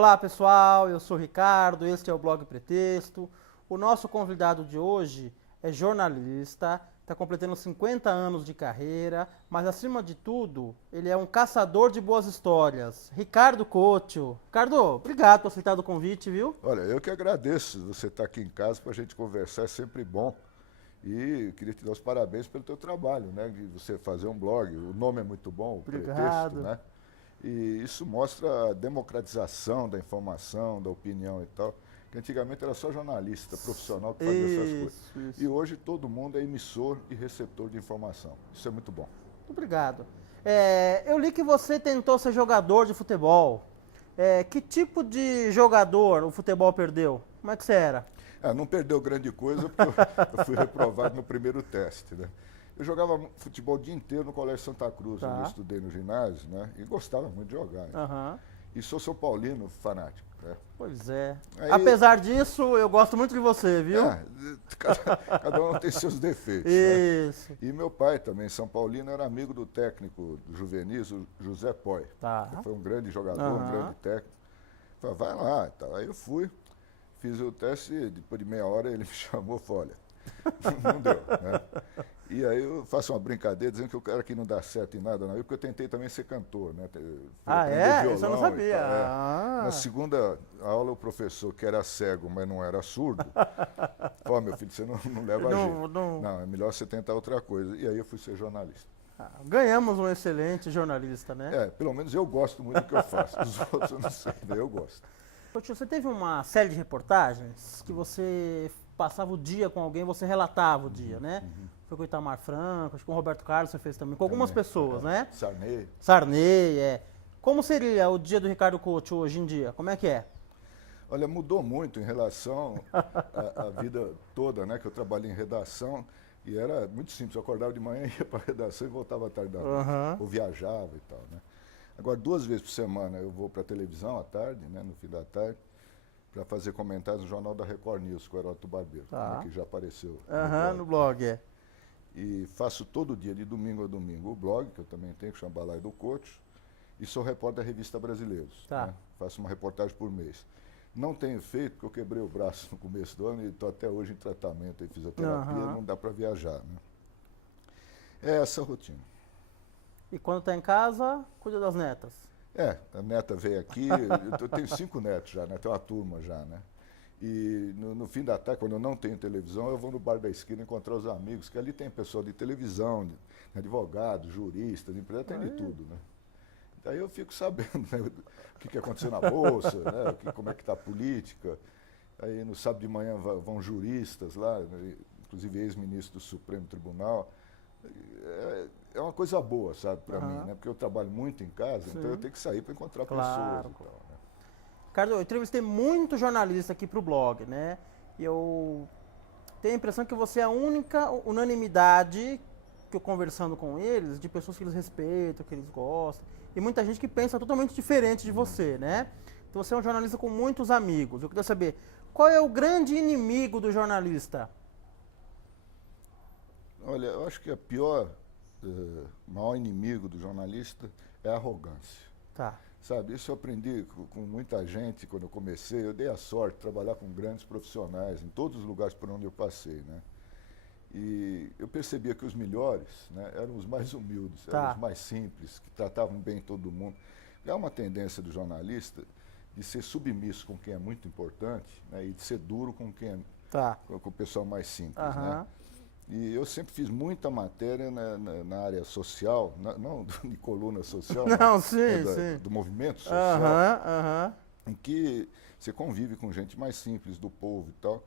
Olá pessoal, eu sou o Ricardo, este é o Blog Pretexto. O nosso convidado de hoje é jornalista, está completando 50 anos de carreira, mas acima de tudo, ele é um caçador de boas histórias. Ricardo Couto. Ricardo, obrigado por aceitar o convite, viu? Olha, eu que agradeço você estar aqui em casa para a gente conversar, é sempre bom. E queria te dar os parabéns pelo teu trabalho, né? De você fazer um blog. O nome é muito bom, o Pretexto, Obrigado. né? E isso mostra a democratização da informação, da opinião e tal. Que antigamente era só jornalista profissional que fazia essas coisas. Isso. E hoje todo mundo é emissor e receptor de informação. Isso é muito bom. Obrigado. Eu li que você tentou ser jogador de futebol. Que tipo de jogador o futebol perdeu? Como é que você era? Não perdeu grande coisa porque eu fui reprovado no primeiro teste, né? Eu jogava futebol o dia inteiro no Colégio Santa Cruz, onde eu Tá. estudei no ginásio, né? E gostava muito de jogar. Né? Aham. E sou São Paulino fanático, né? Pois é. Aí, Apesar disso, eu gosto muito de você, viu? cada um tem seus defeitos, né? Isso. E meu pai também, São Paulino, era amigo do técnico do juvenis, o José Poi. Tá. Que foi um grande jogador, um Aham. grande técnico. Falei, vai lá e tal. Aí eu fui, fiz o teste e depois de meia hora ele me chamou e falou, olha, não deu, né? E aí eu faço uma brincadeira dizendo que o cara aqui não dá certo em nada, não. Porque eu tentei também ser cantor, né? Fui aprender Isso eu não violão e sabia. tal, é. Ah. Na segunda aula, o professor, que era cego, mas não era surdo, falou, meu filho, você não leva a jeito. Não, é melhor você tentar outra coisa. E aí eu fui ser jornalista. Ganhamos um excelente jornalista, né? Pelo menos eu gosto muito do que eu faço. Os outros eu não sei, eu gosto. Coutinho, você teve uma série de reportagens que você passava o dia com alguém, você relatava o dia, né? Foi com o Itamar Franco, acho que com o Roberto Carlos você fez também, com algumas Também, pessoas, né? Sarney. Sarney, Como seria o dia do Ricardo Couto hoje em dia? Como é que é? Olha, mudou muito em relação à vida toda, né? Que eu trabalhei em redação e era muito simples. Eu acordava de manhã, ia para a redação e voltava à tarde da noite. Aham. Ou viajava e tal, né? Agora, 2 vezes por semana eu vou para a televisão à tarde, né? No fim da tarde, para fazer comentários no Jornal da Record News com o Heródoto Barbeiro, Tá. né? Que já apareceu No blog, E faço todo dia, de domingo a domingo, o blog, que eu também tenho, que chama Balaio do Couto, e sou repórter da Revista Brasileiros. Tá. Né? Faço uma reportagem por mês. Não tenho feito, porque eu quebrei o braço no começo do ano e estou até hoje em tratamento, em fisioterapia, não dá para viajar. Né? É essa a rotina. E quando tá em casa, cuida das netas. A neta veio aqui, eu tenho 5 netos já, né? Tenho uma turma já, né? E no fim da tarde, quando eu não tenho televisão, eu vou no bar da esquina encontrar os amigos, que ali tem pessoal de televisão, de advogados, juristas, empresa, tem de tudo, né? Daí eu fico sabendo, né, o que aconteceu na Bolsa, né, como é que está a política. Aí no sábado de manhã vão juristas lá, né, inclusive ex-ministro do Supremo Tribunal. É uma coisa boa, sabe, para mim, né? Porque eu trabalho muito em casa, então eu tenho que sair para encontrar pessoas e tal, né? Ricardo, eu entrevistei muito jornalista aqui pro blog, né? E eu tenho a impressão que você é a única unanimidade que eu conversando com eles, de pessoas que eles respeitam, que eles gostam, e muita gente que pensa totalmente diferente de você, né? Então você é um jornalista com muitos amigos. Eu queria saber, qual é o grande inimigo do jornalista? Olha, eu acho que maior inimigo do jornalista é a arrogância. Tá. Sabe, isso eu aprendi com muita gente quando eu comecei. Eu dei a sorte de trabalhar com grandes profissionais em todos os lugares por onde eu passei, né? E eu percebia que os melhores, né, eram os mais humildes, eram os mais simples, que tratavam bem todo mundo. É uma tendência do jornalista de ser submisso com quem é muito importante, né, e de ser duro com quem com o pessoal mais simples, né? E eu sempre fiz muita matéria na área social, não de coluna social, mas do movimento social, em que você convive com gente mais simples, do povo e tal.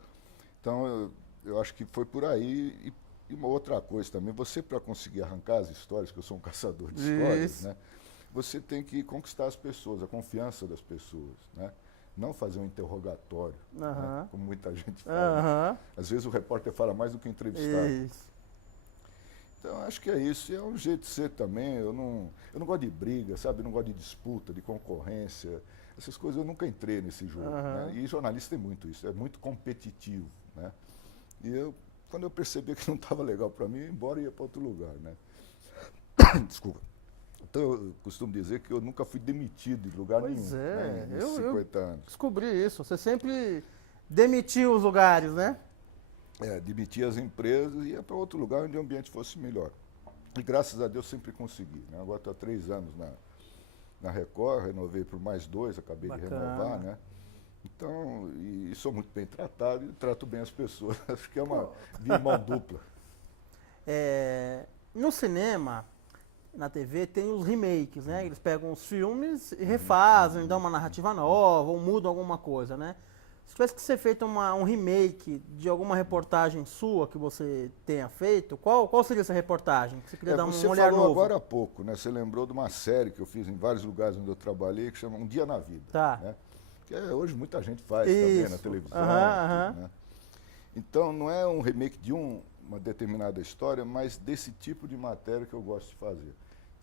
Então, eu acho que foi por aí. E uma outra coisa também, você para conseguir arrancar as histórias, que eu sou um caçador de histórias, né, você tem que conquistar as pessoas, a confiança das pessoas, né? Não fazer um interrogatório, né, como muita gente fala. Né? Às vezes o repórter fala mais do que o entrevistado. Isso. Então, acho que é isso. E é um jeito de ser também. Eu não gosto de briga, sabe? Eu não gosto de disputa, de concorrência. Essas coisas eu nunca entrei nesse jogo. Né? E jornalista tem muito isso, é muito competitivo. Né? E quando eu percebi que não estava legal para mim, eu ia embora e ia para outro lugar. Né? Desculpa. Então, eu costumo dizer que eu nunca fui demitido de lugar Pois nenhum, é, né, nesses 50 anos. descobri isso. Você sempre demitiu os lugares, né? Demitia as empresas e ia para outro lugar onde o ambiente fosse melhor. E graças a Deus sempre consegui. Né? Agora estou há 3 anos na Record, renovei por mais 2, acabei de renovar, né? Então, e sou muito bem tratado e trato bem as pessoas. Acho que é uma via mão dupla. No cinema, na TV, tem os remakes, né? Eles pegam os filmes e refazem, dão uma narrativa nova ou mudam alguma coisa, né? Se tivesse que ser feito um remake de alguma reportagem sua que você tenha feito, qual seria essa reportagem? Que você queria dar um Você olhar falou novo? agora há pouco, né? Você lembrou de uma série que eu fiz em vários lugares onde eu trabalhei, que chama Um Dia na Vida. Tá. Né? Que hoje muita gente faz também na televisão. Tudo, né? Então, não é um remake de uma determinada história, mas desse tipo de matéria que eu gosto de fazer.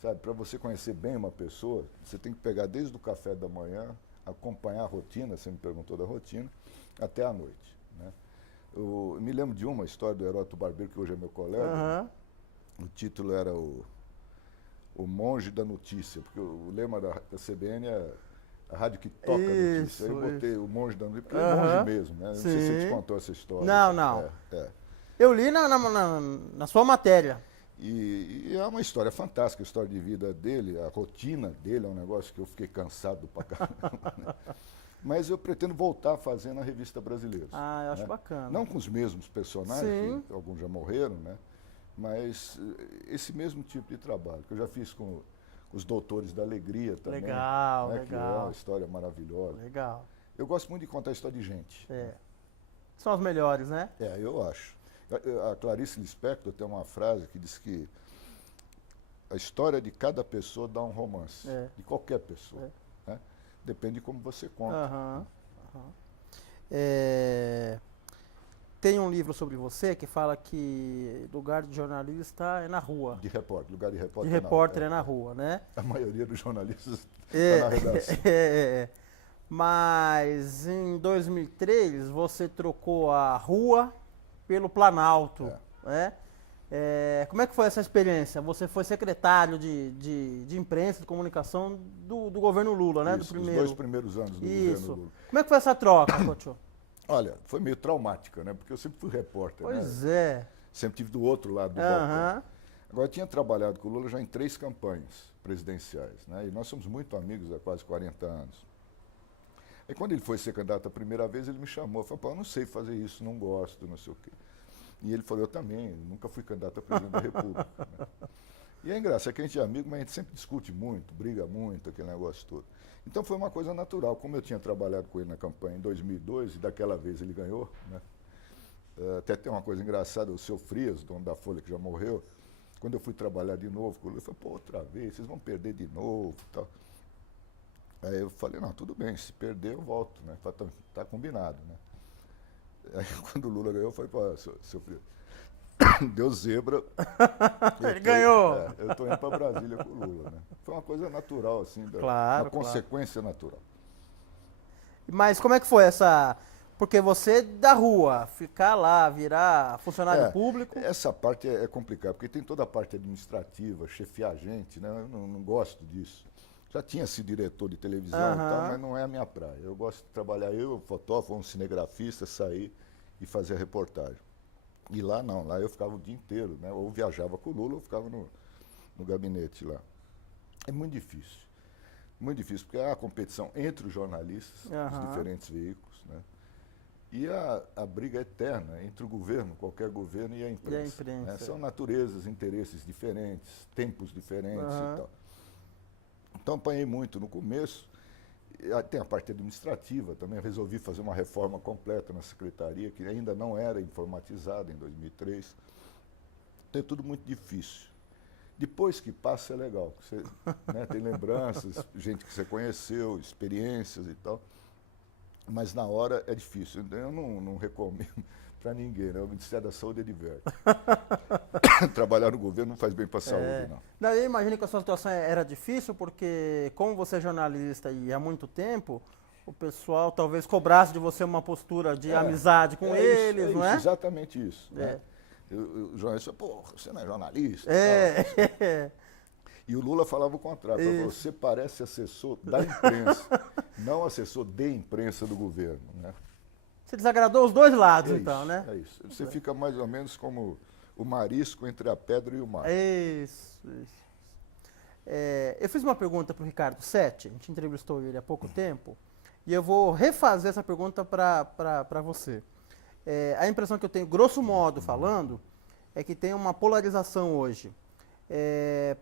Sabe, para você conhecer bem uma pessoa, você tem que pegar desde o café da manhã, acompanhar a rotina, você me perguntou da rotina, até a noite. Né? Eu me lembro de uma história do Heródoto Barbeiro, que hoje é meu colega. O título era o Monge da Notícia, porque o lema da CBN é a rádio que toca a notícia. Aí eu botei o Monge da Notícia, porque é monge mesmo, né? Não sei se você te contou essa história. Não. Eu li na sua matéria. E é uma história fantástica, a história de vida dele, a rotina dele é um negócio que eu fiquei cansado pra caramba. Né? Mas eu pretendo voltar a fazer na Revista Brasileira. Eu acho bacana. Não com os mesmos personagens, que alguns já morreram, né? Mas esse mesmo tipo de trabalho, que eu já fiz com os Doutores da Alegria também. Legal, né? legal. Que é uma história maravilhosa. Legal. Eu gosto muito de contar a história de gente. São as melhores, né? Eu acho. A Clarice Lispector tem uma frase que diz que a história de cada pessoa dá um romance, de qualquer pessoa. Né? Depende de como você conta. Tem um livro sobre você que fala que lugar de jornalista é na rua. De repórter, lugar de repórter, de repórter é na rua, né? A maioria dos jornalistas está na redação. Mas em 2003 você trocou a rua pelo Planalto, né? Como é que foi essa experiência? Você foi secretário de imprensa, de comunicação do governo Lula, né? Isso, os 2 primeiros anos do governo Lula. Como é que foi essa troca, Couto? Olha, foi meio traumática, né? Porque eu sempre fui repórter, Pois né? Sempre tive do outro lado do balcão. Agora, eu tinha trabalhado com o Lula já em 3 campanhas presidenciais, né? E nós somos muito amigos há quase 40 anos. Aí quando ele foi ser candidato a primeira vez, ele me chamou, falou, eu não sei fazer isso, não gosto, não sei o quê. E ele falou, eu também, nunca fui candidato a presidente da República. Né? E é engraçado, é que a gente é amigo, mas a gente sempre discute muito, briga muito, aquele negócio todo. Então foi uma coisa natural, como eu tinha trabalhado com ele na campanha em 2002, e daquela vez ele ganhou, né? Até tem uma coisa engraçada, o seu Frias, dono da Folha, que já morreu, quando eu fui trabalhar de novo com ele, ele falou, outra vez, vocês vão perder de novo, tal. Aí eu falei, não, tudo bem, se perder eu volto, né? Tá combinado, né? Aí quando o Lula ganhou, eu falei, pô, seu filho, deu zebra. Ele ganhou! Eu tô indo para Brasília com o Lula, né? Foi uma coisa natural, assim, uma consequência natural. Mas como é que foi essa... Porque você da rua, ficar lá, virar funcionário público... Essa parte é complicada, porque tem toda a parte administrativa, chefiar gente, né? Eu não gosto disso. Já tinha sido diretor de televisão e tal, mas não é a minha praia. Eu gosto de trabalhar, fotógrafo, um cinegrafista, sair e fazer a reportagem. E lá não, lá eu ficava o dia inteiro, né? Ou viajava com o Lula, ou ficava no gabinete lá. É muito difícil, porque há a competição entre os jornalistas, os diferentes veículos, né? E a briga eterna entre o governo, qualquer governo, e a imprensa. Né? São naturezas, interesses diferentes, tempos diferentes e tal. Então apanhei muito no começo, tem a parte administrativa também, eu resolvi fazer uma reforma completa na secretaria, que ainda não era informatizada em 2003. Então é tudo muito difícil. Depois que passa é legal, você, né, tem lembranças, gente que você conheceu, experiências e tal, mas na hora é difícil. Eu não recomendo para ninguém, né? O Ministério da Saúde adverte. Trabalhar no governo não faz bem para a saúde, não. Eu imagino que a sua situação era difícil, porque como você é jornalista e há muito tempo, o pessoal talvez cobrasse de você uma postura de amizade com eles, não é? Exatamente isso. Né? O jornalista fala, pô, você não é jornalista. E o Lula falava o contrário, falava, você parece assessor da imprensa, não assessor de imprensa do governo, né? Você desagradou os dois lados, então, né? É isso. Você fica mais ou menos como o marisco entre a pedra e o mar. Isso. Eu fiz uma pergunta para o Ricardo Sete, a gente entrevistou ele há pouco tempo, e eu vou refazer essa pergunta para você. A impressão que eu tenho, grosso modo falando, é que tem uma polarização hoje.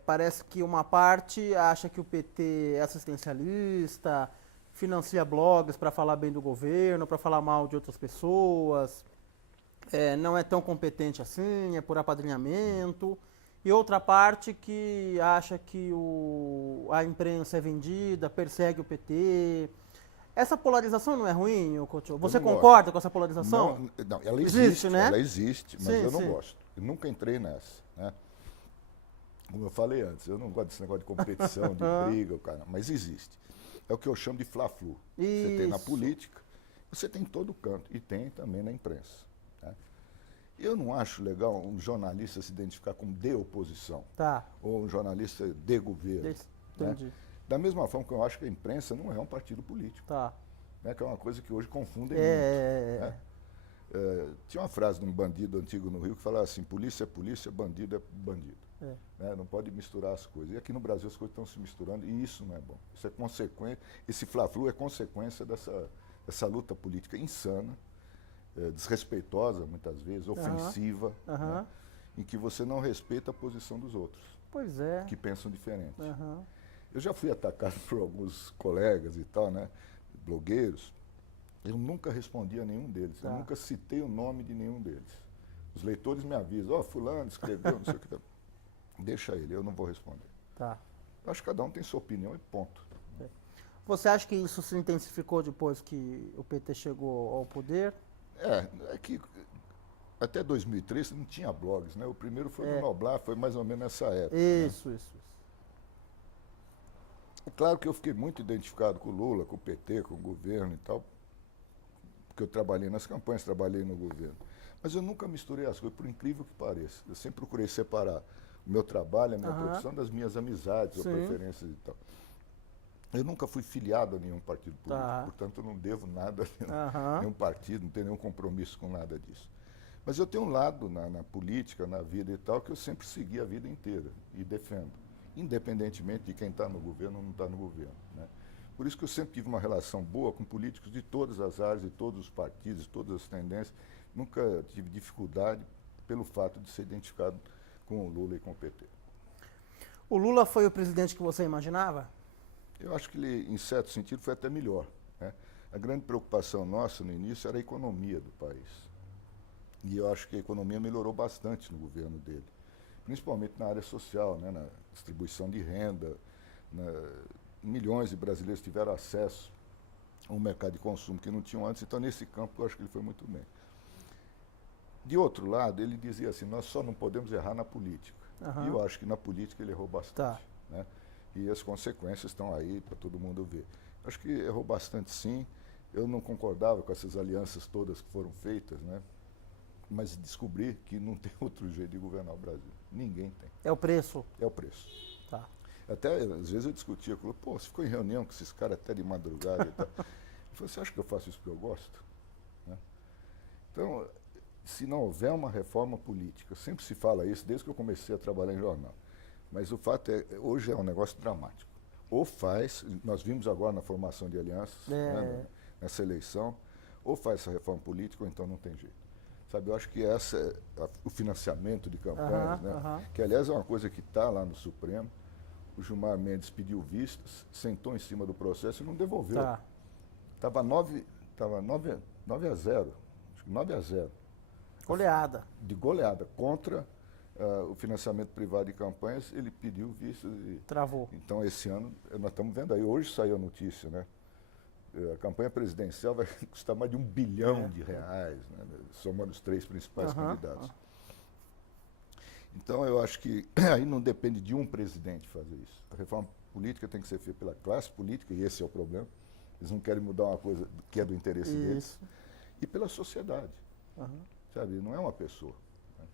Parece que uma parte acha que o PT é assistencialista, financia blogs para falar bem do governo, para falar mal de outras pessoas, não é tão competente assim, é por apadrinhamento. E outra parte que acha que a imprensa é vendida, persegue o PT. Essa polarização não é ruim, Coutinho? Você concorda com essa polarização? Não, ela existe, né? Ela existe, mas sim, eu não gosto. Eu nunca entrei nessa, né? Como eu falei antes, eu não gosto desse negócio de competição, de briga, cara, mas existe. É o que eu chamo de fla-flu. Você tem na política, você tem em todo canto, e tem também na imprensa. Né? Eu não acho legal um jornalista se identificar como de oposição, ou um jornalista de governo. Entendi. Né? Da mesma forma que eu acho que a imprensa não é um partido político. Né? Que é uma coisa que hoje confundem muito. Né? Tinha uma frase de um bandido antigo no Rio que falava assim, polícia é polícia, bandido é bandido. Né? Não pode misturar as coisas. E aqui no Brasil as coisas estão se misturando e isso não é bom. Isso é consequência, esse fla-flu é consequência dessa luta política insana, desrespeitosa muitas vezes, ofensiva, né? Em que você não respeita a posição dos outros, que pensam diferente. Eu já fui atacado por alguns colegas e tal, né, blogueiros. Eu nunca respondi a nenhum deles, eu nunca citei o nome de nenhum deles. Os leitores me avisam, fulano escreveu, não sei o que. Deixa ele, eu não vou responder. Eu acho que cada um tem sua opinião e ponto. Você acha que isso se intensificou depois que o PT chegou ao poder? É que até 2003 não tinha blogs, né? O primeiro foi no Noblar, foi mais ou menos nessa época. Isso. É claro que eu fiquei muito identificado com o Lula, com o PT, com o governo e tal, porque eu trabalhei nas campanhas, trabalhei no governo. Mas eu nunca misturei as coisas, por incrível que pareça. Eu sempre procurei separar o meu trabalho, a minha profissão, das minhas amizades ou preferências e tal. Eu nunca fui filiado a nenhum partido político, portanto eu não devo nada a nenhum partido, não tenho nenhum compromisso com nada disso. Mas eu tenho um lado na política, na vida e tal, que eu sempre segui a vida inteira e defendo, independentemente de quem está no governo ou não está no governo. Né? Por isso que eu sempre tive uma relação boa com políticos de todas as áreas, de todos os partidos, de todas as tendências. Nunca tive dificuldade pelo fato de ser identificado com o Lula e com o PT. O Lula foi o presidente que você imaginava? Eu acho que ele, em certo sentido, foi até melhor. Né? A grande preocupação nossa no início era a economia do país. E eu acho que a economia melhorou bastante no governo dele, principalmente na área social, né? Na distribuição de renda. Milhões de brasileiros tiveram acesso a um mercado de consumo que não tinham antes, então nesse campo eu acho que ele foi muito bem. De outro lado, ele dizia assim, nós só não podemos errar na política. E eu acho que na política ele errou bastante. Né? E as consequências estão aí para todo mundo ver. Acho que errou bastante, sim. Eu não concordava com essas alianças todas que foram feitas, né? Mas descobri que não tem outro jeito de governar o Brasil. Ninguém tem. É o preço? É o preço. Até, às vezes eu discutia com ele, você ficou em reunião com esses caras até de madrugada e tal. Ele falou, você acha que eu faço isso porque eu gosto? Né? Então, se não houver uma reforma política, sempre se fala isso desde que eu comecei a trabalhar em jornal, mas o fato é, hoje é um negócio dramático. Ou faz, nós vimos agora na formação de alianças, né, nessa eleição, ou faz essa reforma política ou então não tem jeito. Sabe, eu acho que o financiamento de campanhas, que aliás é uma coisa que está lá no Supremo. O Gilmar Mendes pediu vistas, sentou em cima do processo e não devolveu. Estava 9-0, acho que 9-0. Goleada. De goleada. Contra o financiamento privado de campanhas, ele pediu vistas e... Travou. Então, esse ano, nós estamos vendo aí, hoje saiu a notícia, né? A campanha presidencial vai custar mais de R$1 bilhão, né? Somando os 3 principais candidatos. Então, eu acho que aí não depende de um presidente fazer isso. A reforma política tem que ser feita pela classe política, e esse é o problema. Eles não querem mudar uma coisa que é do interesse deles. E pela sociedade. Sabe? Não é uma pessoa. Né?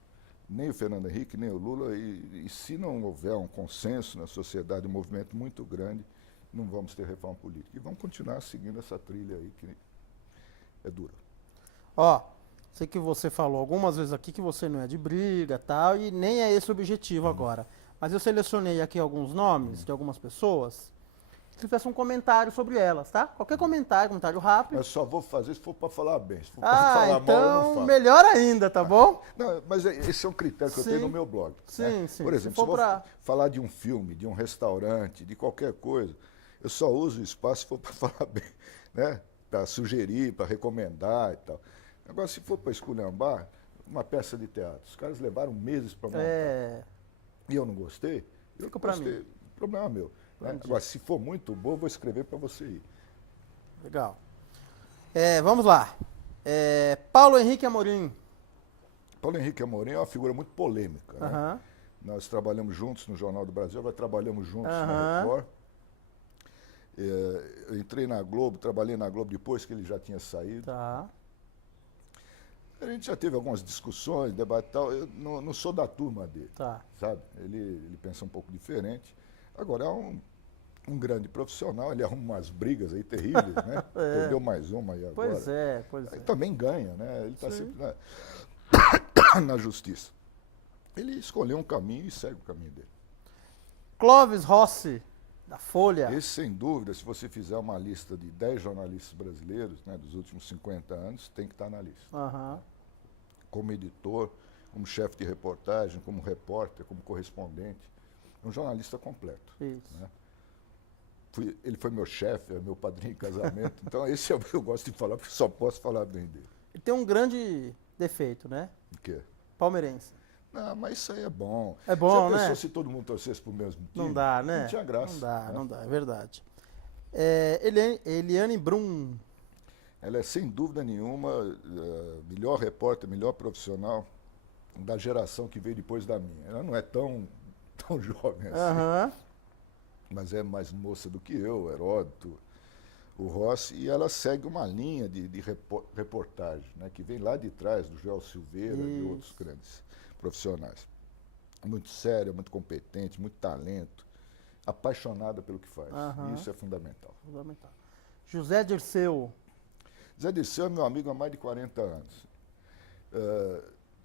nem o Fernando Henrique, nem o Lula, e se não houver um consenso na sociedade, um movimento muito grande, não vamos ter reforma política. E vamos continuar seguindo essa trilha aí, que é dura. Ó, sei que você falou algumas vezes aqui que você não é de briga e tal, e nem é esse o objetivo agora. Mas eu selecionei aqui alguns nomes de algumas pessoas. Se tivesse um comentário sobre elas, tá? Qualquer comentário rápido. Mas só vou fazer se for para falar bem. Se for para falar mal, eu não então falo. melhor ainda, tá bom? Não, mas esse é um critério que eu tenho no meu blog. Sim, sim. Por exemplo, se eu vou falar de um filme, de um restaurante, de qualquer coisa, eu só uso o espaço se for para falar bem, né? Para sugerir, para recomendar e tal. Agora, se for para esculhambar, uma peça de teatro, os caras levaram meses para montar. E eu não gostei, Fica para mim. O problema é meu. Né? Agora, se for muito bom, eu vou escrever para você ir. Legal. Vamos lá. Paulo Henrique Amorim. Paulo Henrique Amorim é uma figura muito polêmica. Né? Uhum. Nós trabalhamos juntos no Jornal do Brasil, nós trabalhamos juntos na Record. Eu entrei na Globo, trabalhei na Globo depois que ele já tinha saído. Tá. A gente já teve algumas discussões, debate e tal. Eu não sou da turma dele, sabe? Ele pensa um pouco diferente. Agora, é um grande profissional, ele arruma umas brigas aí terríveis, né? Perdeu mais uma aí agora. Pois é. Ele também ganha, né? Ele está sempre na justiça. Ele escolheu um caminho e segue o caminho dele. Clóvis Rossi, da Folha. Esse, sem dúvida, se você fizer uma lista de 10 jornalistas brasileiros, né, dos últimos 50 anos, tem que estar na lista. Uhum. Como editor, como chefe de reportagem, como repórter, como correspondente. Um jornalista completo. Isso. Né? Ele foi meu chefe, é meu padrinho em casamento. Então, esse eu gosto de falar, porque só posso falar bem dele. Ele tem um grande defeito, né? O quê? Palmeirense. Não, mas isso aí é bom. É bom, né? Se todo mundo torcesse pro mesmo time, não dá, né? Não tinha graça. Não dá, é verdade. Eliane Brum. Ela é, sem dúvida nenhuma, melhor repórter, melhor profissional da geração que veio depois da minha. Ela não é tão jovem assim, mas é mais moça do que eu, Heródoto, o Rossi, e ela segue uma linha de reportagem, né, que vem lá de trás, do Joel Silveira e outros grandes profissionais. Muito séria, muito competente, muito talento, apaixonada pelo que faz. E isso é fundamental. José Dirceu. Zé Dirceu é meu amigo há mais de 40 anos.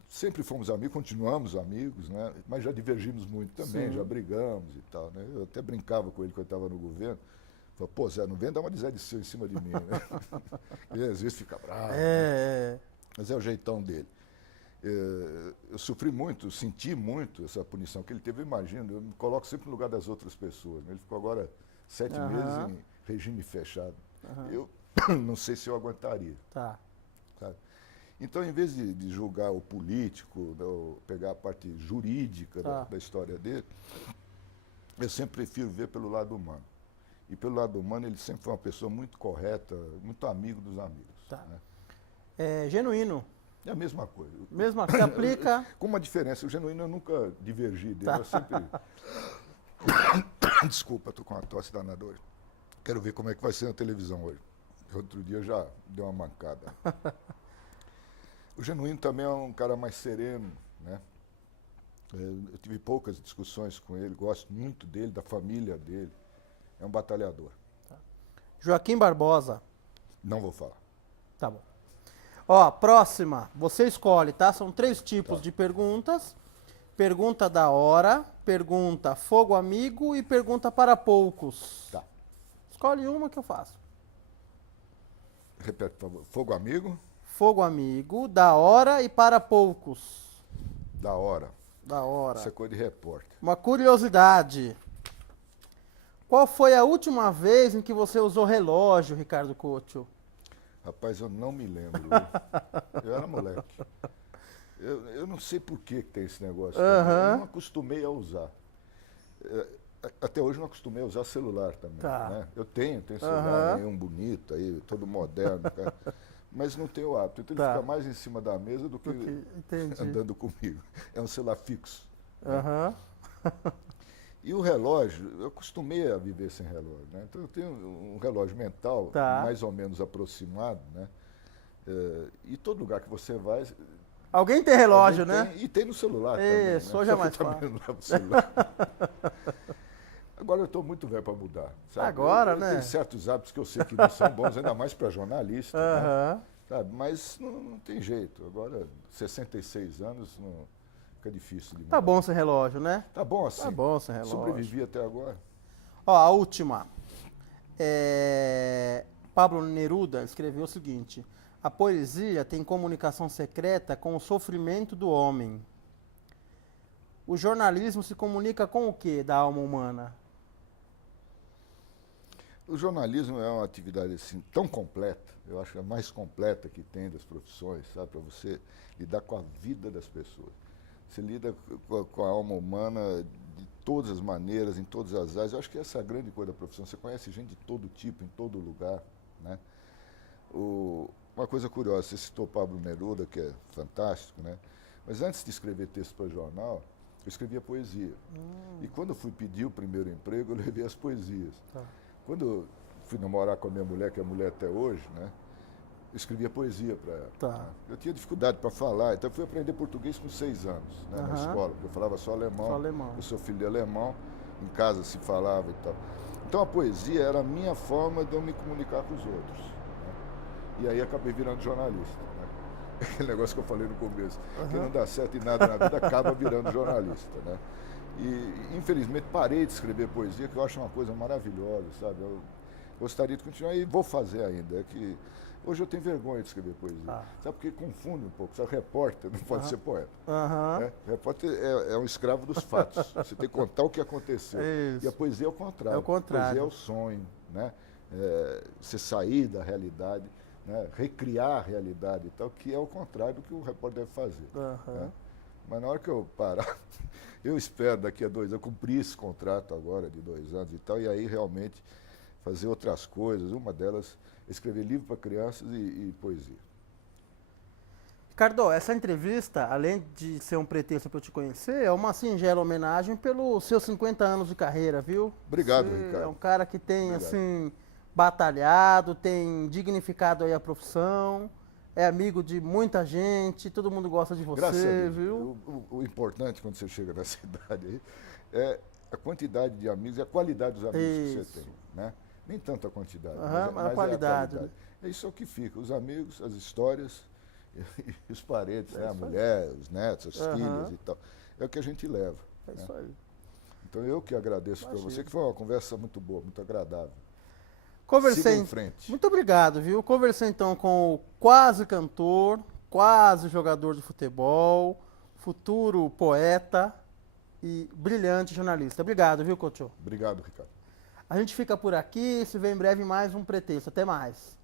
Sempre fomos amigos, continuamos amigos, né? Mas já divergimos muito também, já brigamos e tal. Né? Eu até brincava com ele quando eu estava no governo. Falei, pô, Zé, não vem dar uma de Zé Dirceu em cima de mim, né? Ele às vezes fica bravo, né? Mas é o jeitão dele. Eu sofri muito, senti muito essa punição que ele teve, eu imagino, eu me coloco sempre no lugar das outras pessoas. Né? Ele ficou agora 7 meses em regime fechado. Eu não sei se eu aguentaria. Sabe? Então, em vez de julgar o político, pegar a parte jurídica da história dele, eu sempre prefiro ver pelo lado humano. E pelo lado humano, ele sempre foi uma pessoa muito correta, muito amigo dos amigos. Né? Genuíno. É a mesma coisa. Mesma, se aplica... Com uma diferença, o Genuíno eu nunca divergi dele, eu sempre... Desculpa, estou com uma tosse danada hoje. Quero ver como é que vai ser na televisão hoje. Outro dia já deu uma mancada. O Genuíno também é um cara mais sereno, né? Eu tive poucas discussões com ele, gosto muito dele, da família dele. É um batalhador. Joaquim Barbosa. Não vou falar. Tá bom. Ó, próxima, você escolhe, tá? São 3 tipos de perguntas. Pergunta da hora, pergunta fogo amigo e pergunta para poucos. Tá. Escolhe uma que eu faço. Repete, por favor. Fogo amigo? Fogo amigo, da hora e para poucos. Da hora. Da hora. Isso é coisa de repórter. Uma curiosidade. Qual foi a última vez em que você usou relógio, Ricardo Couto? Rapaz, eu não me lembro. Eu era moleque. Eu não sei por que tem esse negócio. Eu não acostumei a usar. Até hoje eu não acostumei a usar celular também. Né? Eu tenho celular, um bonito, aí, todo moderno. Cara. Mas não tenho hábito. Então ele fica mais em cima da mesa do que andando comigo. É um celular fixo. Né? E o relógio, eu acostumei a viver sem relógio. Né? Então eu tenho um relógio mental mais ou menos aproximado. Né? E todo lugar que você vai, Alguém tem relógio, Alguém né? tem, e tem no celular Isso, também. hoje é Só mais que eu fácil. também não levo o celular. Agora eu estou muito velho para mudar. Sabe? Agora, eu né? tenho certos hábitos que eu sei que não são bons, ainda mais para jornalista. Né? Aham. Sabe? Mas não tem jeito. Agora, 66 anos, não, fica difícil de mudar. Tá bom sem relógio, né? Tá bom assim. Tá bom sem relógio. Sobrevivi até agora. Ó, a última. Pablo Neruda escreveu o seguinte: a poesia tem comunicação secreta com o sofrimento do homem. O jornalismo se comunica com o que da alma humana? O jornalismo é uma atividade assim, tão completa, eu acho que é a mais completa que tem das profissões, sabe? Para você lidar com a vida das pessoas. Você lida com a alma humana de todas as maneiras, em todas as áreas. Eu acho que essa é a grande coisa da profissão. Você conhece gente de todo tipo, em todo lugar, né? Uma coisa curiosa, você citou Pablo Neruda, que é fantástico, né? Mas antes de escrever texto para jornal, eu escrevia poesia. E quando eu fui pedir o primeiro emprego, eu levei as poesias. Tá. Quando eu fui namorar com a minha mulher, que é mulher até hoje, né? Eu escrevia poesia para ela. Tá. Né? Eu tinha dificuldade para falar, então eu fui aprender português com 6 anos, né, na escola, porque eu falava só alemão. Só alemão. Eu sou filho de alemão, em casa se falava e tal. Então a poesia era a minha forma de eu me comunicar com os outros. Né? E aí acabei virando jornalista. Né? Aquele negócio que eu falei no começo, que não dá certo em nada na vida, acaba virando jornalista. Né? E infelizmente parei de escrever poesia, que eu acho uma coisa maravilhosa, sabe? Eu gostaria de continuar e vou fazer ainda. É que hoje eu tenho vergonha de escrever poesia. Sabe, porque confunde um pouco. Sabe, repórter não pode ser poeta. Né? Repórter é um escravo dos fatos. Você tem que contar o que aconteceu. Isso. E a poesia é o contrário. É o contrário. A poesia é o sonho, né? Você sair da realidade, né? Recriar a realidade e tal, que é o contrário do que o repórter deve fazer. Né? Mas na hora que eu parar, eu espero daqui a 2 anos, eu cumprir esse contrato agora de 2 anos e tal, e aí realmente fazer outras coisas. Uma delas, escrever livro para crianças e poesia. Ricardo, essa entrevista, além de ser um pretexto para eu te conhecer, é uma singela homenagem pelos seus 50 anos de carreira, viu? Obrigado, Você Ricardo. É um cara que tem, Obrigado. assim, batalhado, tem dignificado aí a profissão, é amigo de muita gente, todo mundo gosta de você, Graças a Deus. viu? O importante quando você chega nessa idade aí é a quantidade de amigos e a qualidade dos amigos que você tem, né? Nem tanto a quantidade, mas a qualidade. é a qualidade. Né? É isso que fica, os amigos, as histórias e os parentes, né? A mulher, os netos, as filhas e tal. É o que a gente leva. É né? isso aí. Então eu que agradeço para você, que foi uma conversa muito boa, muito agradável. Conversei. Siga em frente. Muito obrigado, viu? Conversei então com o quase cantor, quase jogador de futebol, futuro poeta e brilhante jornalista. Obrigado, viu, Couto? Obrigado, Ricardo. A gente fica por aqui, se vê em breve mais um pretexto. Até mais.